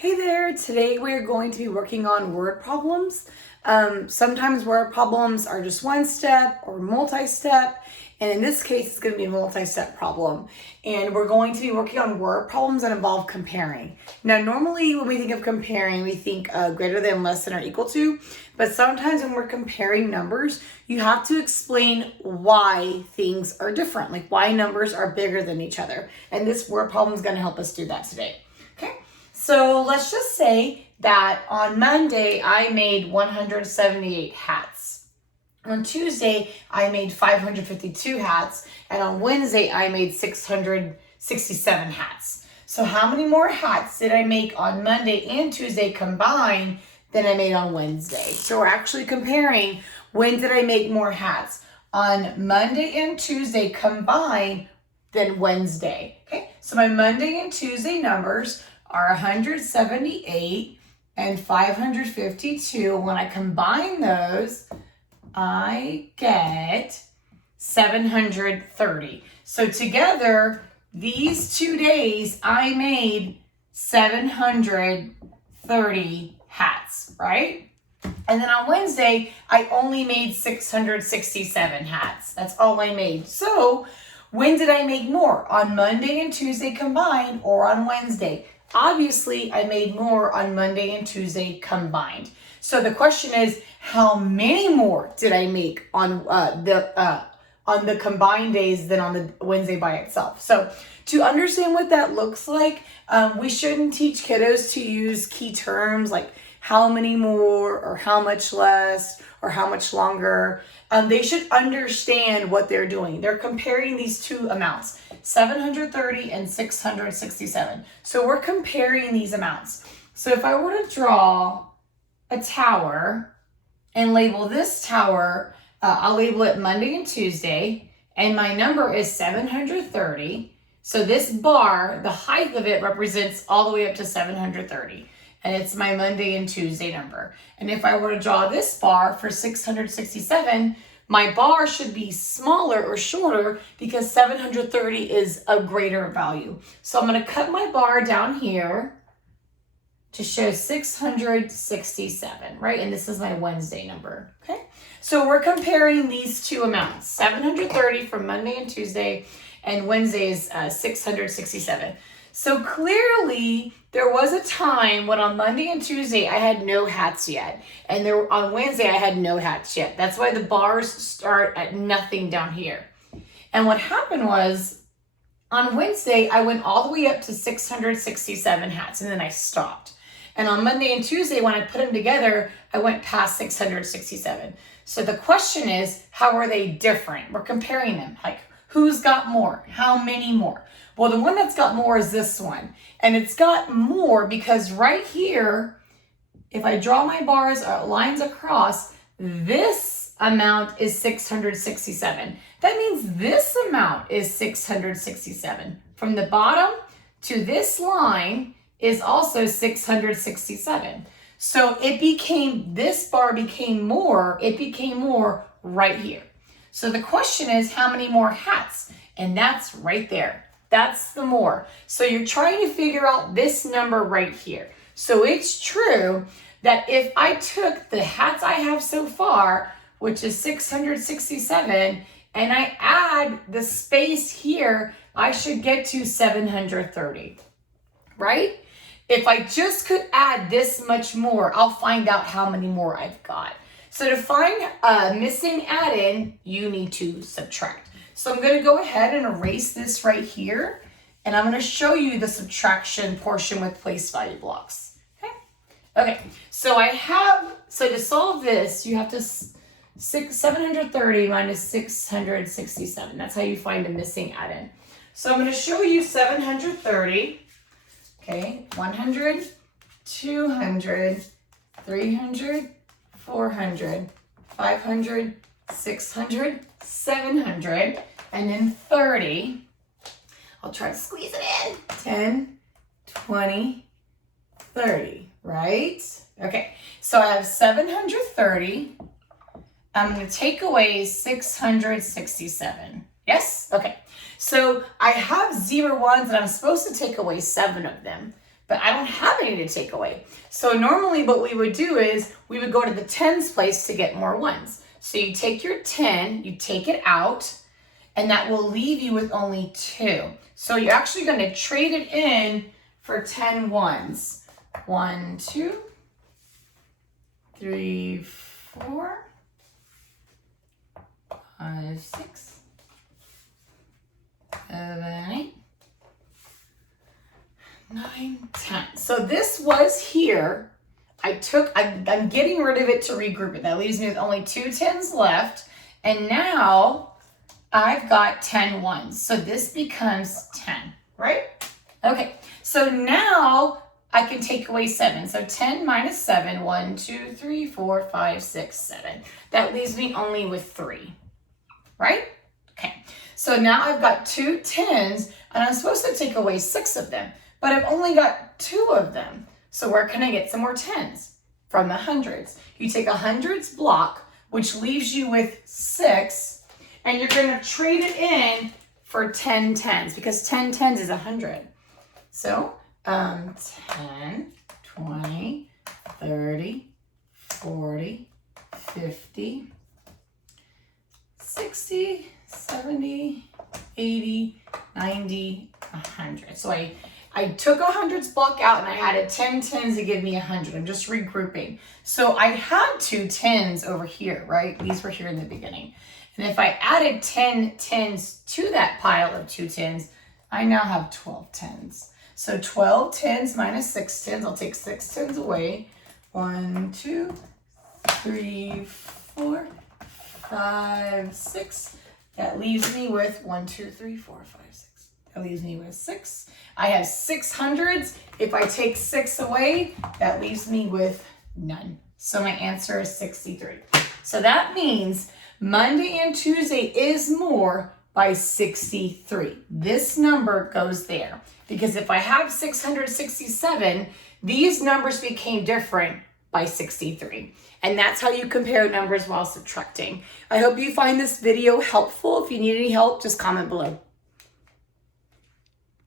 Hey there, today we're going to be working on word problems. Sometimes word problems are just one step or multi-step, and in this case it's going to be a multi-step problem. And we're going to be working on word problems that involve comparing. Now normally when we think of comparing, we think greater than, less than, or equal to, but sometimes when we're comparing numbers, you have to explain why things are different, like why numbers are bigger than each other. And this word problem is going to help us do that today. Okay. So let's just say that on Monday, I made 178 hats. On Tuesday, I made 552 hats. And on Wednesday, I made 667 hats. So how many more hats did I make on Monday and Tuesday combined than I made on Wednesday? So we're actually comparing when did I make more hats on Monday and Tuesday combined than Wednesday. Okay, so my Monday and Tuesday numbers are 178 and 552. When I combine those, I get 730. So together, these 2 days, I made 730 hats, right? And then on Wednesday, I only made 667 hats. That's all I made. So when did I make more? On Monday and Tuesday combined or on Wednesday? Obviously, I made more on Monday and Tuesday combined. So the question is, how many more did I make on the combined days than on the Wednesday by itself? So to understand what that looks like, we shouldn't teach kiddos to use key terms like how many more or how much less or how much longer. They should understand what they're doing. They're comparing these two amounts, 730 and 667. So we're comparing these amounts. So if I were to draw a tower and label this tower, I'll label it Monday and Tuesday, and my number is 730. So this bar, the height of it represents all the way up to 730. And it's my Monday and Tuesday number. And if I were to draw this bar for 667, my bar should be smaller or shorter because 730 is a greater value. So I'm going to cut my bar down here to show 667, right? And this is my Wednesday number, okay? So we're comparing these two amounts, 730 for Monday and Tuesday, and Wednesday is 667. So clearly, there was a time when on Monday and Tuesday, I had no hats yet. And on Wednesday, I had no hats yet. That's why the bars start at nothing down here. And what happened was, on Wednesday, I went all the way up to 667 hats, and then I stopped. And on Monday and Tuesday, when I put them together, I went past 667. So the question is, how are they different? We're comparing them. Like, who's got more? How many more? Well, the one that's got more is this one. And it's got more because right here, if I draw my bars or lines across, this amount is 667. That means this amount is 667. From the bottom to this line is also 667. So this bar became more, it became more right here. So the question is, how many more hats? And that's right there. That's the more. So you're trying to figure out this number right here. So it's true that if I took the hats I have so far, which is 667, and I add the space here, I should get to 730, right? If I just could add this much more, I'll find out how many more I've got. So to find a missing add-in, you need to subtract. So I'm going to go ahead and erase this right here, and I'm going to show you the subtraction portion with place value blocks. Okay, so to solve this, you have to 730 minus 667. That's how you find a missing add-in. So I'm going to show you 730, okay, 100, 200, 300, 400, 500, 600, 700, and then 30. I'll try to squeeze it in. 10, 20, 30, right? Okay, so I have 730. I'm going to take away 667. Yes? Okay, so I have 0 ones and I'm supposed to take away 7 of them. but I don't have any to take away. So normally what we would do is we would go to the tens place to get more ones. So you take your 10, you take it out, and that will leave you with only 2. So you're actually going to trade it in for 10 ones. 1, 2, 3, 4, 5, 6, 7, 8, 9, 10. So this was here. I'm getting rid of it to regroup it. That leaves me with only 2 10s left. And now I've got 10 ones. So this becomes 10, right? Okay, so now I can take away 7. So 10 minus 7, 1, 2, 3, 4, 5, 6, 7. That leaves me only with 3, right? Okay, so now I've got 2 10s, and I'm supposed to take away 6 of them, but I've only got 2 of them. So where can I get some more 10s? From the hundreds. You take a hundreds block, which leaves you with 6, and you're gonna trade it in for 10 10s, because 10 10s is 100. So 10, 20, 30, 40, 50, 60, 70, 80, 90, 100. So I took a hundreds block out and I added 10 10s to give me 100. I'm just regrouping. So I had 2 10s over here, right? These were here in the beginning. And if I added 10 10s to that pile of 2 10s, I now have 12 10s. So 12 10s minus 6 10s, I'll take 6 10s away. 1, 2, 3, 4, 5, 6. That leaves me with 1, 2, 3, 4, 5, 6. That leaves me with 6. I have 6 hundreds. If I take 6 away, that leaves me with none. So my answer is 63. So that means Monday and Tuesday is more by 63. This number goes there because if I have 667, these numbers became different by 63. And that's how you compare numbers while subtracting. I hope you find this video helpful. If you need any help, just comment below.